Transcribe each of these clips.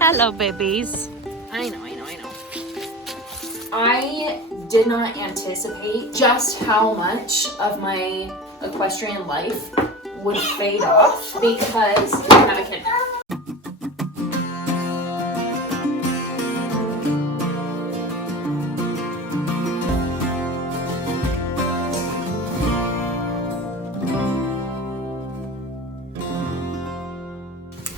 Hello, babies. I know. I did not anticipate just how much of my equestrian life would fade off because I have a kid now.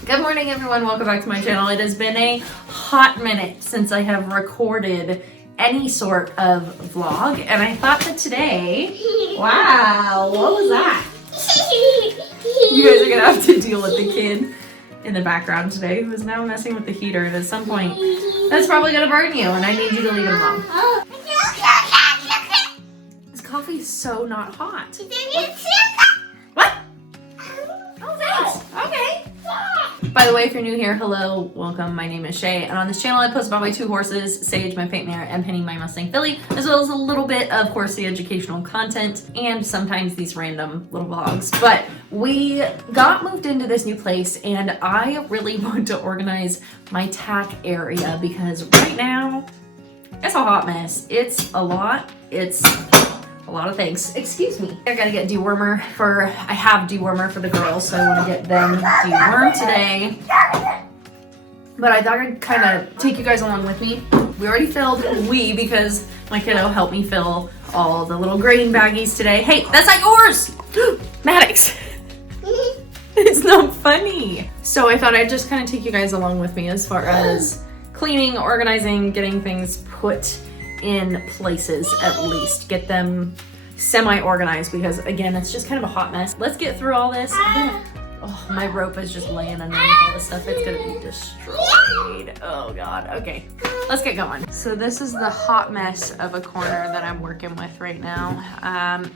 Good morning, everyone. Welcome back to my channel. It has been a hot minute since I have recorded any sort of vlog, and I thought that today, wow, what was that? You guys are gonna have to deal with the kid in the background today who is now messing with the heater, and at some point, that's probably gonna burn you, and I need you to leave it alone. This coffee is so not hot. What? Oh, thanks. Okay. By the way, if you're new here, hello, welcome. My name is Shay, and on this channel I post about my two horses, Sage, my paint mare, and Penny, my Mustang filly, as well as a little bit of horsey educational content, and sometimes these random little vlogs. But we got moved into this new place, and I really want to organize my tack area because right now, it's a hot mess. It's a lot. It's a lot of things. Excuse me. I gotta get dewormer I have dewormer for the girls, so I want to get them dewormed today. But I thought I'd kind of take you guys along with me. We already filled because my kiddo helped me fill all the little grain baggies today. Hey, that's not yours! Maddox! It's not funny. So I thought I'd just kind of take you guys along with me as far as cleaning, organizing, getting things put in places, at least get them semi-organized, because again, it's just kind of a hot mess. Let's get through all this. Oh, my rope is just laying underneath all this stuff. It's gonna be destroyed. Oh god. Okay, let's get going. So this is the hot mess of a corner that I'm working with right now.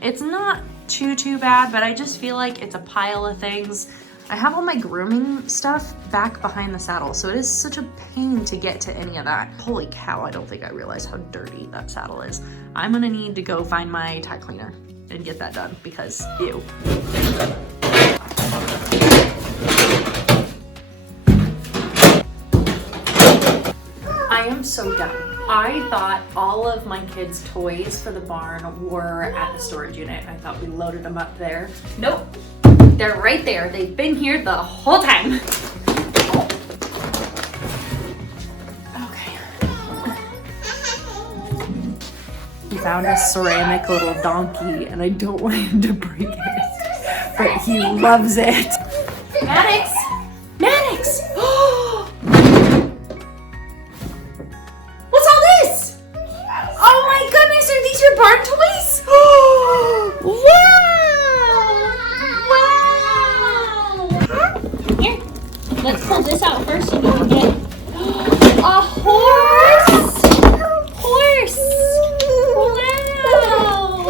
It's not too bad, but I just feel like it's a pile of things. I have all my grooming stuff back behind the saddle, so it is such a pain to get to any of that. Holy cow, I don't think I realized how dirty that saddle is. I'm gonna need to go find my tack cleaner and get that done because, ew. I am so done. I thought all of my kids' toys for the barn were at the storage unit. I thought we loaded them up there. Nope. They're right there. They've been here the whole time. Okay. He found a ceramic little donkey, and I don't want him to break it, but he loves it. Maddox! Maddox! What's all this? Oh my goodness, are these your barn toys? Wow! Let's pull this out first so we can get a horse! Horse! Wow!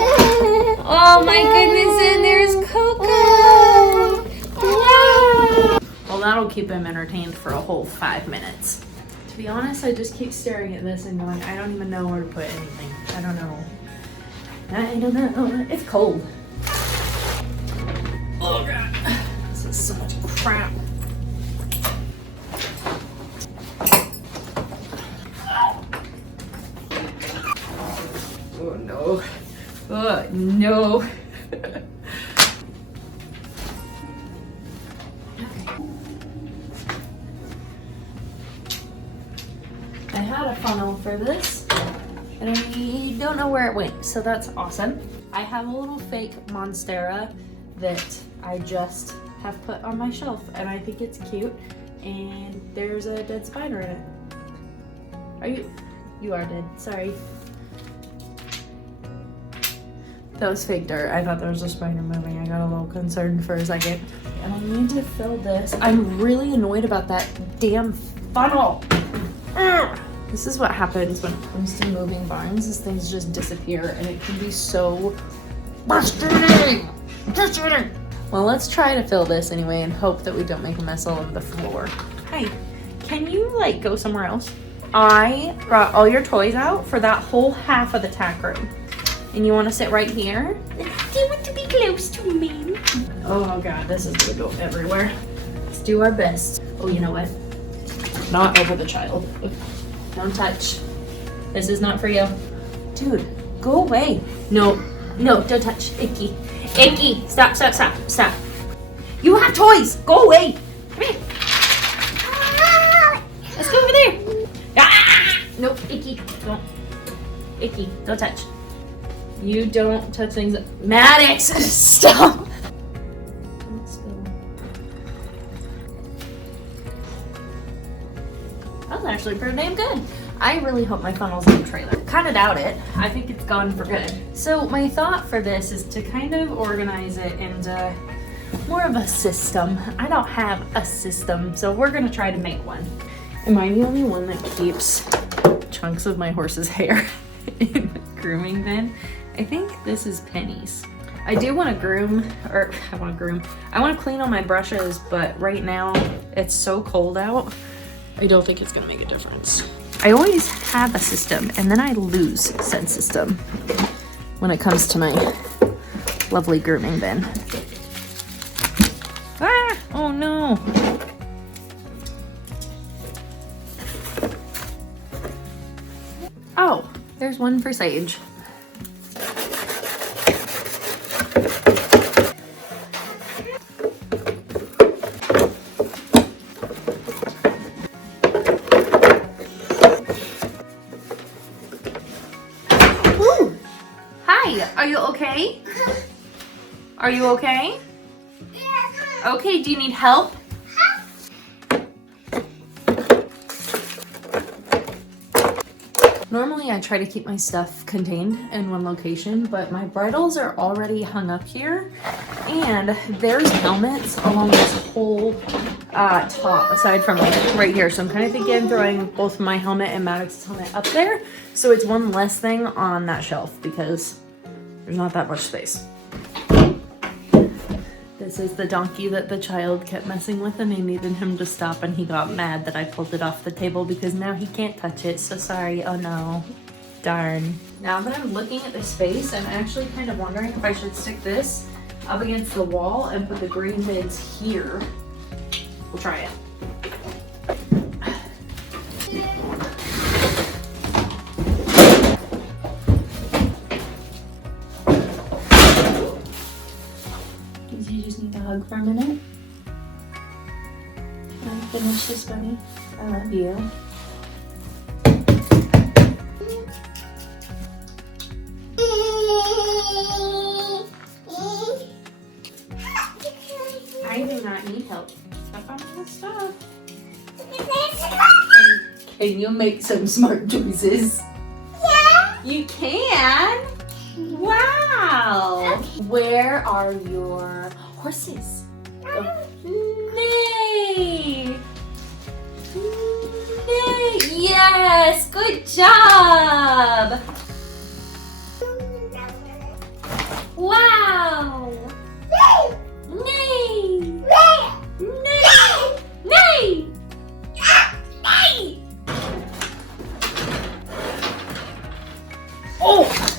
Oh my goodness, and there's Coco! Wow! Well, that'll keep him entertained for a whole 5 minutes. To be honest, I just keep staring at this and going, I don't even know where to put anything. I don't know. It's cold. Oh god. This is so much crap. Oh no. Oh no. I had a funnel for this, and I don't know where it went, so that's awesome. I have a little fake Monstera that I just have put on my shelf, and I think it's cute, and there's a dead spider in it. You are dead, sorry. That was fake dirt. I thought there was a spider moving. I got a little concerned for a second. And I need to fill this. I'm really annoyed about that damn funnel. Ugh. This is what happens when it comes to moving barns, is things just disappear, and it can be so frustrating. Well, let's try to fill this anyway and hope that we don't make a mess all over the floor. Hi, can you like go somewhere else? I brought all your toys out for that whole half of the tack room. And you want to sit right here? Do you want to be close to me? Oh god, this is gonna go everywhere. Let's do our best. Oh, you know what? not over the child. Don't touch. This is not for you. Dude, go away. No, no, don't touch. Icky. Icky. Stop, stop, stop, stop. You have toys. Go away. Come here. Let's go over there. Ah! Nope, Icky. Don't. Icky, don't touch. You don't touch things. Maddox, stop. Let's go. That was actually pretty damn good. I really hope my funnel's in the trailer. Kind of doubt it. I think it's gone for good. So my thought for this is to kind of organize it into more of a system. I don't have a system, so we're gonna try to make one. Am I the only one that keeps chunks of my horse's hair in the grooming bin? I think this is Penny's. I do want to groom, or I want to clean all my brushes, but right now it's so cold out, I don't think it's gonna make a difference. I always have a system, and then I lose said system when it comes to my lovely grooming bin. Ah! Oh no! Oh, there's one for Sage. Ooh. Hi, are you okay? Are you okay? Okay, do you need help? Normally I try to keep my stuff contained in one location, but my bridles are already hung up here, and there's helmets along this whole top aside from like right here. So I'm kind of thinking throwing both my helmet and Maddox's helmet up there, so it's one less thing on that shelf because there's not that much space. This is the donkey that the child kept messing with, and I needed him to stop, and he got mad that I pulled it off the table because now he can't touch it. So sorry. Oh no. Darn. Now that I'm looking at the space, I'm actually kind of wondering if I should stick this up against the wall and put the green bins here. We'll try it. You just need a hug for a minute. Can I finish this, buddy? I love you. I do not need help. Stop on my stuff. Can you make some smart choices? Yeah. You can? Wow! Where are your horses? Nay! Nay! Yes! Good job! Wow! Nay! Nay! Nay! Nay! Oh!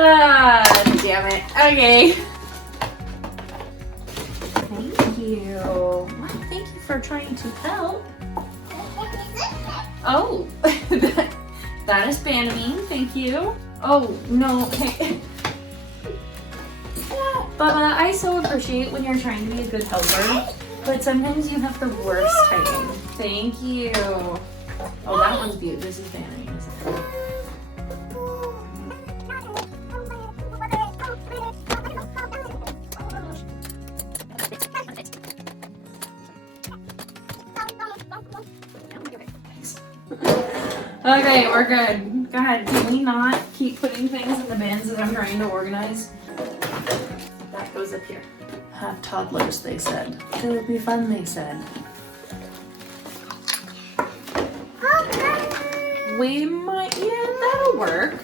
Ah, damn it. Okay. Thank you. Well, thank you for trying to help. Oh, that is Banamine. Thank you. Oh, no. Okay. Bubba, I so appreciate when you're trying to be a good helper, but sometimes you have the worst timing. Thank you. Oh, that one's beautiful. This is Banamine, isn't it? Okay, we're good. Go ahead. Can we not keep putting things in the bins that I'm trying to organize? That goes up here. Have toddlers, they said. It'll be fun, they said. We might, yeah, that'll work.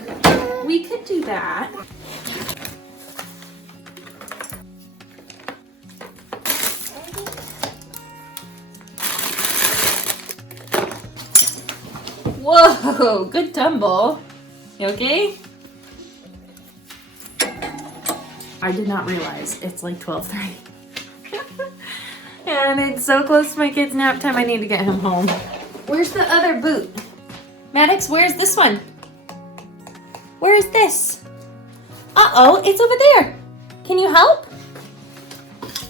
We could do that. Whoa, good tumble. You okay? I did not realize it's like 12:30. And it's so close to my kid's nap time, I need to get him home. Where's the other boot? Maddox, where's this one? Where is this? Uh-oh, it's over there. Can you help?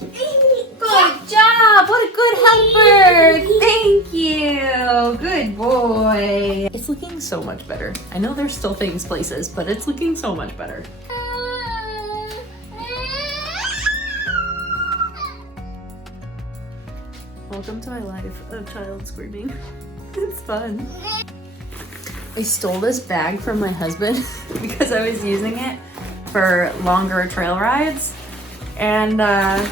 Good job. What a good helper. Thank you. Good boy. It's looking so much better. I know there's still things places, but it's looking so much better. Welcome to my life of child screaming. It's fun. I stole this bag from my husband because I was using it for longer trail rides, and I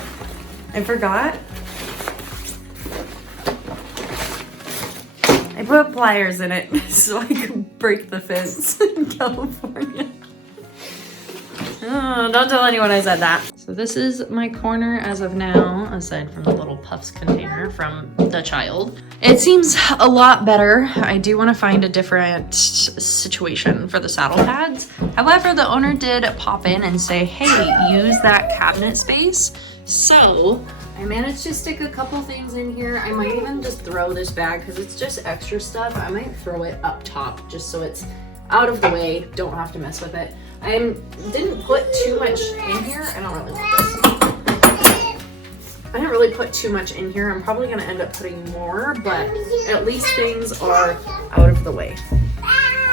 forgot. I put pliers in it so I could break the fence in California. Oh, don't tell anyone I said that. So this is my corner as of now, aside from the little puffs container from the child. It seems a lot better. I do want to find a different situation for the saddle pads. However, the owner did pop in and say, hey, use that cabinet space. So I managed to stick a couple things in here. I might even just throw this bag because it's just extra stuff. I might throw it up top just so it's out of the way. Don't have to mess with it. I didn't put too much in here. I don't really want this. I didn't really put too much in here. I'm probably gonna end up putting more, but at least things are out of the way.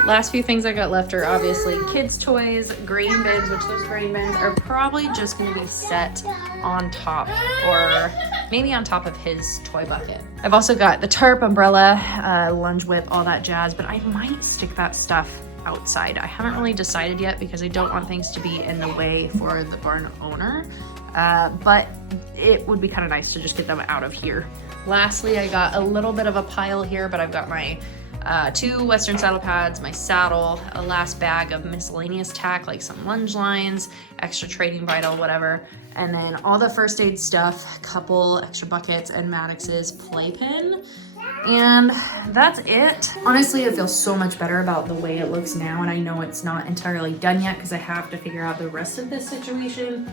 Last few things I got left are obviously kids' toys, grain bins, which those grain bins are probably just gonna be set on top or maybe on top of his toy bucket. I've also got the tarp, umbrella, lunge whip, all that jazz, but I might stick that stuff outside. I haven't really decided yet because I don't want things to be in the way for the barn owner, but it would be kind of nice to just get them out of here. Lastly, I got a little bit of a pile here, but I've got my 2 Western saddle pads, my saddle, a last bag of miscellaneous tack, like some lunge lines, extra training bridle, whatever, and then all the first aid stuff, a couple extra buckets, and Maddox's playpen. And that's it. Honestly, I feel so much better about the way it looks now, and I know it's not entirely done yet because I have to figure out the rest of this situation,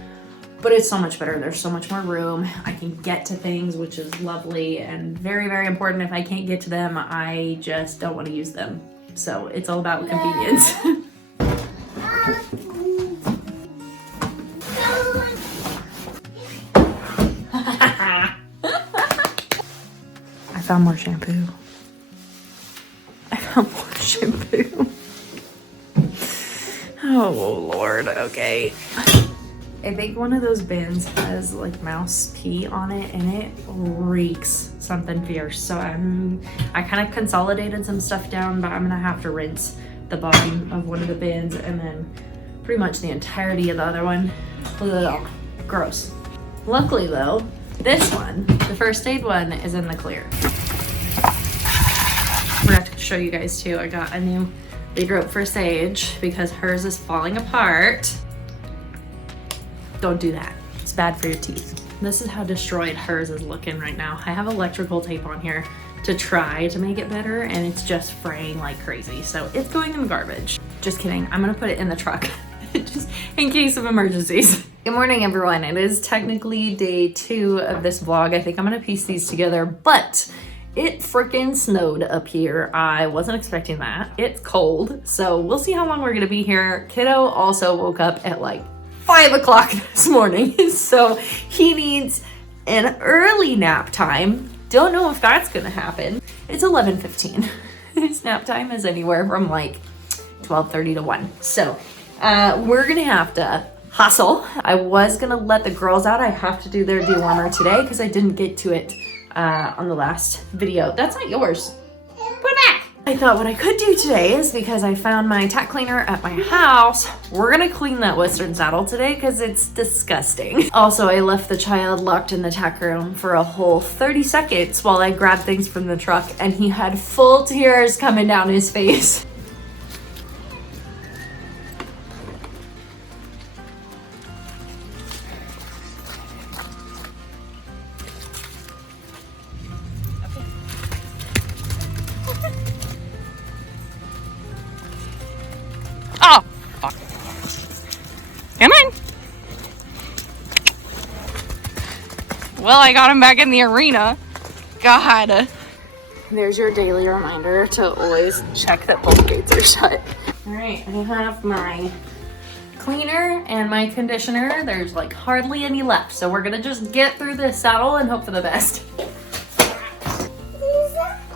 but it's so much better. There's so much more room. I can get to things, which is lovely and very, very important. If I can't get to them, I just don't want to use them. So it's all about convenience. I found more shampoo. Oh Lord, okay. I think one of those bins has like mouse pee on it and it reeks something fierce. So I kind of consolidated some stuff down, but I'm gonna have to rinse the bottom of one of the bins and then pretty much the entirety of the other one. Ugh, gross. Luckily though, this one, the first aid one, is in the clear. I forgot to show you guys too, I got a new big rope for Sage because hers is falling apart. Don't do that. It's bad for your teeth. This is how destroyed hers is looking right now. I have electrical tape on here to try to make it better and it's just fraying like crazy. So it's going in the garbage. Just kidding. I'm gonna put it in the truck just in case of emergencies. Good morning, everyone. It is technically day 2 of this vlog. I think I'm gonna piece these together, but it freaking snowed up here. I wasn't expecting that. It's cold, so we'll see how long we're gonna be here. Kiddo also woke up at like 5 o'clock this morning, so he needs an early nap time. Don't know if that's gonna happen. It's 11:15. His nap time is anywhere from like 12:30 to 1. So we're gonna have to hustle. I was gonna let the girls out. I have to do their dewormer today because I didn't get to it on the last video. That's not yours. Put it back. I thought what I could do today is, because I found my tack cleaner at my house, we're gonna clean that Western saddle today because it's disgusting. Also, I left the child locked in the tack room for a whole 30 seconds while I grabbed things from the truck, and he had full tears coming down his face. Oh, fuck. Come on. Well, I got him back in the arena. God. There's your daily reminder to always check that both gates are shut. All right, I have my cleaner and my conditioner. There's like hardly any left, so we're gonna just get through this saddle and hope for the best.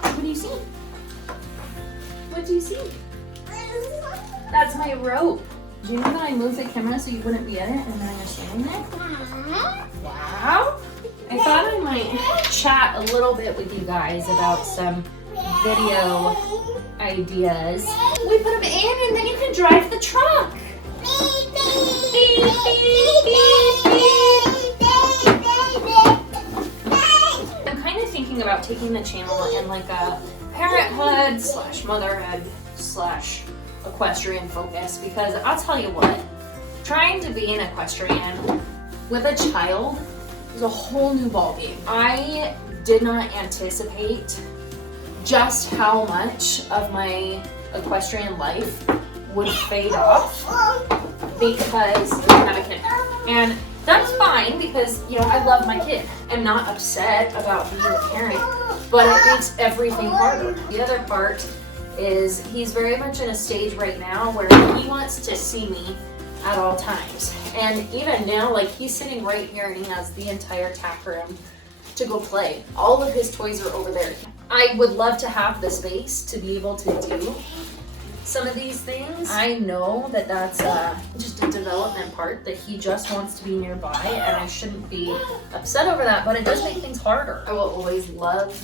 What do you see? What do you see? That's my rope. Do you know that I moved the camera so you wouldn't be in it and then you're standing there? Wow. I thought I might chat a little bit with you guys about some video ideas. We put them in and then you can drive the truck. Beep, beep, beep, I'm kind of thinking about taking the channel in like a parenthood / motherhood / equestrian focus, because I'll tell you what, trying to be an equestrian with a child is a whole new ballgame. I did not anticipate just how much of my equestrian life would fade off because I have a kid. And that's fine because, you know, I love my kid. I'm not upset about being a parent, but it makes everything harder. The other part is he's very much in a stage right now where he wants to see me at all times. And even now, like, he's sitting right here and he has the entire tack room to go play. All of his toys are over there. I would love to have the space to be able to do some of these things. I know that that's just a development part, that he just wants to be nearby, and I shouldn't be upset over that, but it does make things harder. I will always love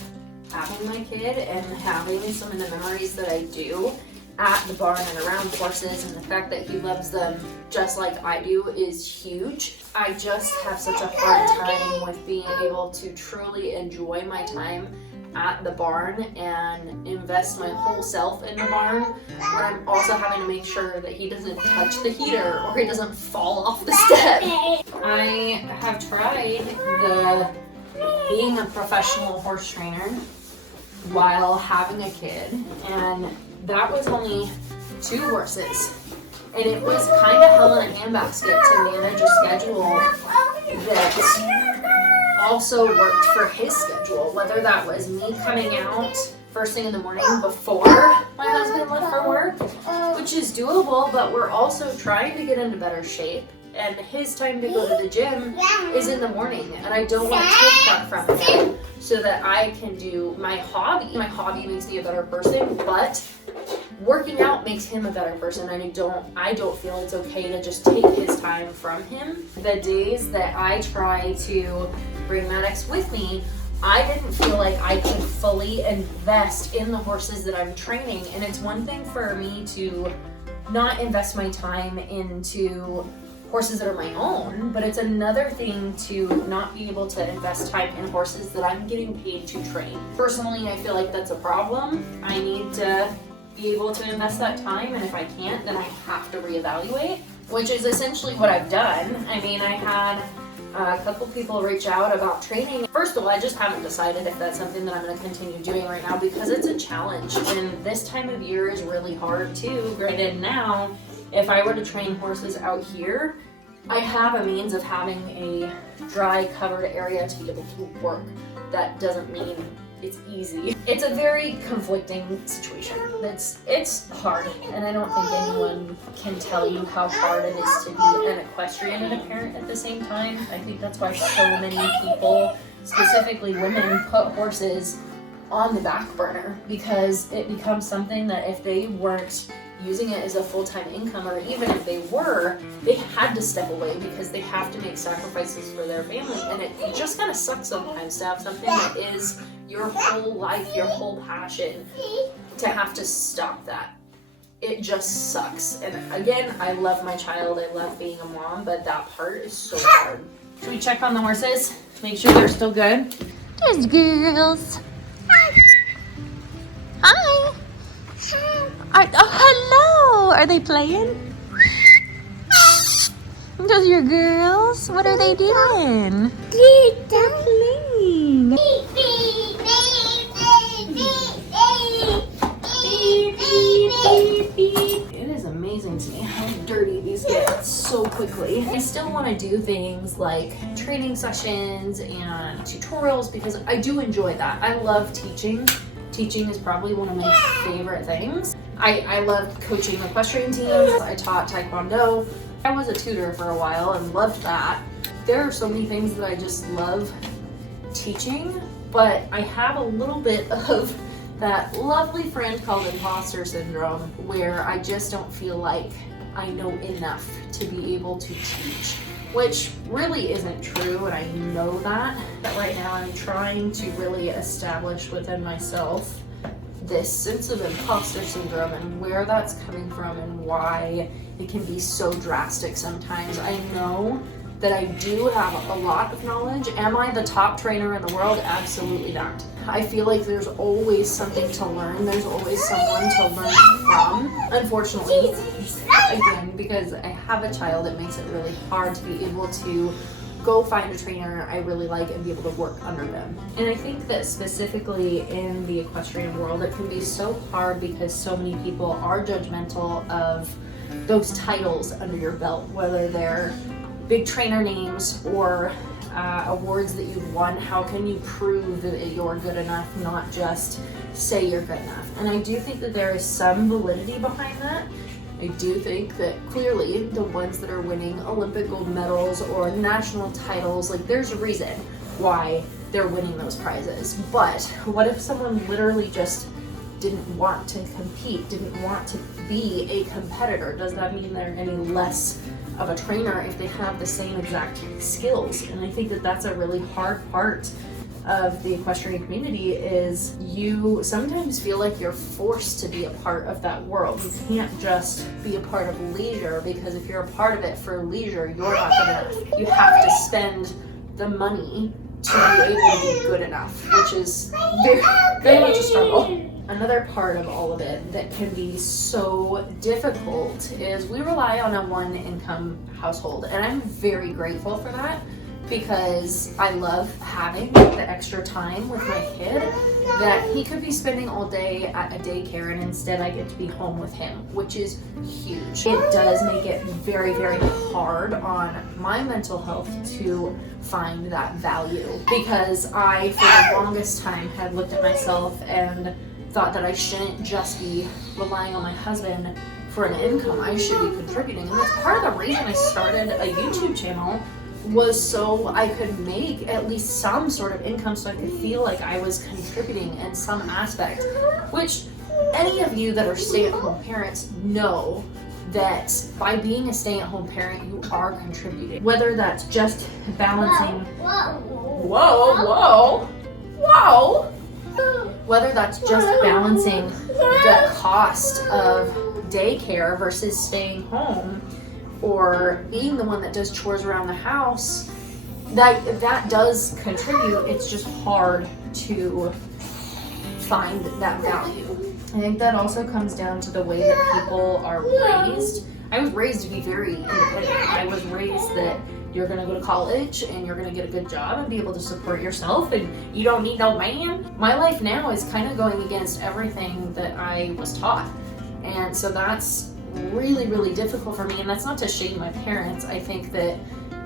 having my kid and having some of the memories that I do at the barn and around horses, and the fact that he loves them just like I do is huge. I just have such a hard time with being able to truly enjoy my time at the barn and invest my whole self in the barn when I'm also having to make sure that he doesn't touch the heater or he doesn't fall off the step. I have tried being a professional horse trainer while having a kid, and that was only 2 horses, and it was kind of hell in a handbasket to manage a schedule that also worked for his schedule, whether that was me coming out first thing in the morning before my husband left for work, which is doable, but we're also trying to get into better shape, and his time to go to the gym is in the morning, and I don't want to take that from him so that I can do my hobby. My hobby makes me a better person, but working out makes him a better person, and I don't feel it's okay to just take his time from him. The days that I try to bring Maddox with me, I didn't feel like I could fully invest in the horses that I'm training, and it's one thing for me to not invest my time into horses that are my own, but it's another thing to not be able to invest time in horses that I'm getting paid to train. Personally, I feel like that's a problem. I need to be able to invest that time, and if I can't, then I have to reevaluate, which is essentially what I've done. I mean, I had a couple people reach out about training. First of all, I just haven't decided if that's something that I'm going to continue doing right now, because it's a challenge, and this time of year is really hard too. Granted, now if I were to train horses out here, I have a means of having a dry covered area to be able to work. That doesn't mean it's easy. It's a very conflicting situation. It's hard, and I don't think anyone can tell you how hard it is to be an equestrian and a parent at the same time. I think that's why so many people, specifically women, put horses on the back burner, because it becomes something that if they weren't using it as a full-time income, or even if they were, they had to step away because they have to make sacrifices for their family, and it just kind of sucks sometimes to have something that is your whole life, your whole passion, to have to stop that. It just sucks. And again, I love my child, I love being a mom, but that part is so hard. Should we check on the horses? Make sure they're still good? There's girls. Hi. Hello! Are they playing? Those are your girls? What are they doing? They're playing. It is amazing to me how dirty these get so quickly. quickly. I still want to do things like training sessions and tutorials because I do enjoy that. I love teaching. Teaching is probably one of my favorite things. I love coaching equestrian teams. I taught Taekwondo. I was a tutor for a while and loved that. There are so many things that I just love teaching, but I have a little bit of that lovely friend called imposter syndrome where I just don't feel like I know enough to be able to teach, which really isn't true, and I know that. But right now I'm trying to really establish within myself this sense of imposter syndrome and where that's coming from and why it can be so drastic sometimes. I know that I do have a lot of knowledge. Am I the top trainer in the world? Absolutely not. I feel like there's always something to learn. There's always someone to learn from. Unfortunately, again, because I have a child, it makes it really hard to be able to go find a trainer I really like and be able to work under them. And I think that specifically in the equestrian world, it can be so hard because so many people are judgmental of those titles under your belt, whether they're big trainer names or awards that you've won. How can you prove that you're good enough, not just say you're good enough? And I do think that there is some validity behind that. I do think that clearly the ones that are winning Olympic gold medals or national titles, like there's a reason why they're winning those prizes. But what if someone literally just didn't want to compete, didn't want to be a competitor? Does that mean they're any less of a trainer if they have the same exact skills? And I think that that's a really hard part of the equestrian community is you sometimes feel like you're forced to be a part of that world. You can't just be a part of leisure, because if you're a part of it for leisure, you're not good enough. You have to spend the money to be able to be good enough, which is very, very much a struggle. Another part of all of it that can be so difficult is we rely on a one-income household, and I'm very grateful for that because I love having the extra time with my kid that he could be spending all day at a daycare, and instead I get to be home with him, which is huge. It does make it very, very hard on my mental health to find that value, because I, for the longest time, had looked at myself and thought that I shouldn't just be relying on my husband for an income. I should be contributing. And that's part of the reason I started a YouTube channel, was so I could make at least some sort of income, so I could feel like I was contributing in some aspect, which any of you that are stay-at-home parents know that by being a stay-at-home parent, you are contributing. Whether that's just balancing, whether that's just balancing the cost of daycare versus staying home, or being the one that does chores around the house, that does contribute. It's just hard to find that value. I think that also comes down to the way that people are raised. I was raised to be very independent. I was raised that you're gonna go to college and you're gonna get a good job and be able to support yourself and you don't need no man. My life now is kind of going against everything that I was taught. And so that's really, really difficult for me. And that's not to shame my parents. I think that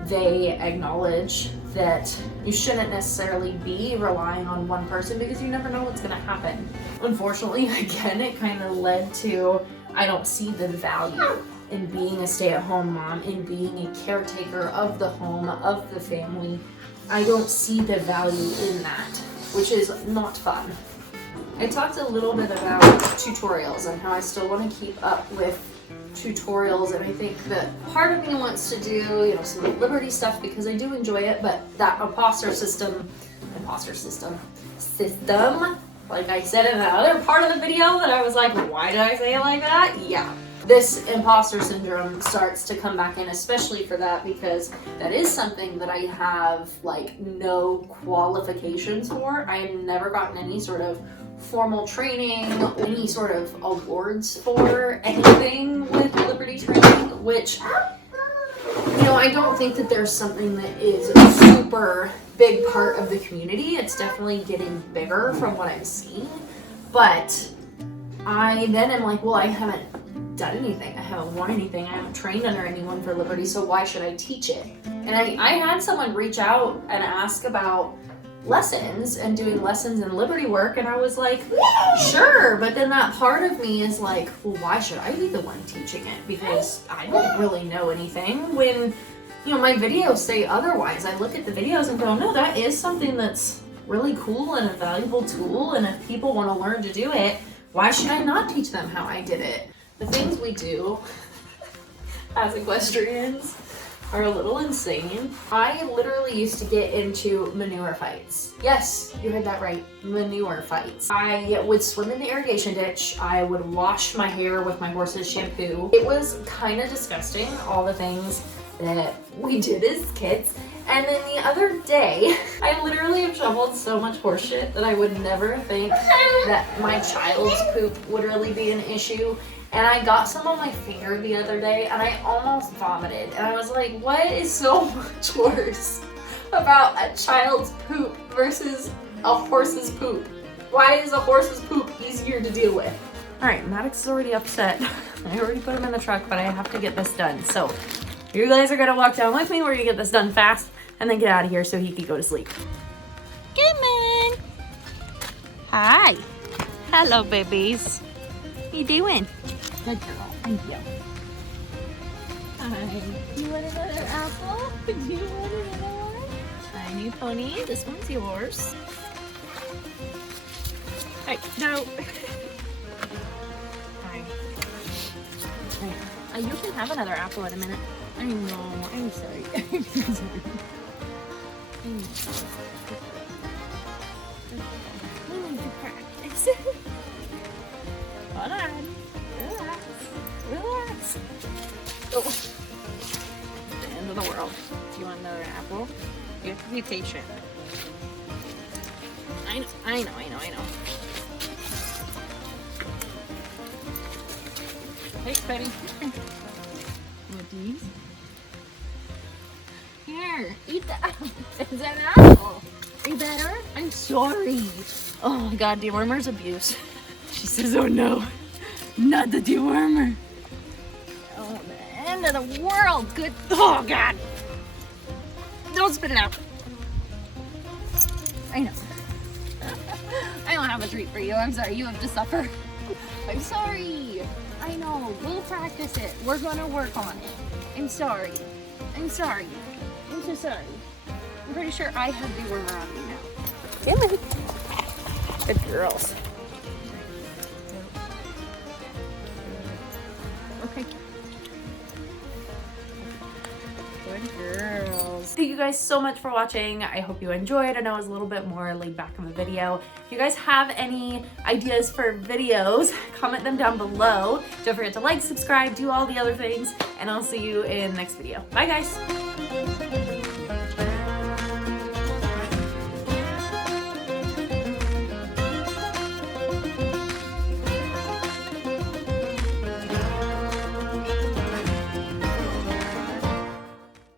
they acknowledge that you shouldn't necessarily be relying on one person because you never know what's gonna happen. Unfortunately, again, it kind of led to, I don't see the value in being a stay-at-home mom, in being a caretaker of the home, of the family. I don't see the value in that, which is not fun. I talked a little bit about tutorials and how I still want to keep up with tutorials, and I think that part of me wants to do, some Liberty stuff because I do enjoy it, but that imposter system, like I said in that other part of the video that I was like, why did I say it like that? Yeah. This imposter syndrome starts to come back in, especially for that, because that is something that I have no qualifications for. I have never gotten any sort of formal training, any sort of awards for anything with Liberty training, which, I don't think that there's something that is a super big part of the community. It's definitely getting bigger from what I'm seeing, but I then am like, well, I haven't done anything. I haven't worn anything. I haven't trained under anyone for Liberty, so why should I teach it? And I had someone reach out and ask about lessons and doing lessons in Liberty work, and I was like, sure, but then that part of me is like, well, why should I be the one teaching it? Because I don't really know anything when, you know, my videos say otherwise. I look at the videos and go, no, that is something that's really cool and a valuable tool, and if people want to learn to do it, why should I not teach them how I did it? The things we do as equestrians are a little insane. I literally used to get into manure fights. Yes, you heard that right, manure fights. I would swim in the irrigation ditch. I would wash my hair with my horse's shampoo. It was kind of disgusting, all the things that we did as kids. And then the other day, I literally have shoveled so much horse shit that I would never think that my child's poop would really be an issue. And I got some on my finger the other day and I almost vomited. And I was like, what is so much worse about a child's poop versus a horse's poop? Why is a horse's poop easier to deal with? All right, Maddox is already upset. I already put him in the truck, but I have to get this done. So you guys are gonna walk down with me. We're gonna get this done fast and then get out of here so he can go to sleep. Come on. Hi. Hello, babies. What you doing? Good girl. Thank you. Hi. You want another apple? Do you want another one? Hi, new pony. This one's yours. Hey, no. Hi. You can have another apple in a minute. I know. I'm sorry. I'm sorry. We need to practice. Hold on. Relax. Relax. Oh. The end of the world. Do you want another apple? You have to be patient. I know. Hey, buddy. Want these? Here, eat the apple. Is that an apple? Are you better? I'm sorry. Oh my god, dewormer's abuse. She says, oh no, not the dewormer. Oh, the end of the world. Good. Oh god. Don't spit it out. I know. I don't have a treat for you. I'm sorry. You have to suffer. I'm sorry. I know. We'll practice it. We're gonna work on it. I'm sorry. I'm sorry. I'm so sorry. I'm pretty sure I have dewormer on me now. Damn it. Good girls. Okay. Good girls. Thank you guys so much for watching. I hope you enjoyed. I know it was a little bit more laid back of a video. If you guys have any ideas for videos, comment them down below. Don't forget to like, subscribe, do all the other things, and I'll see you in the next video. Bye guys.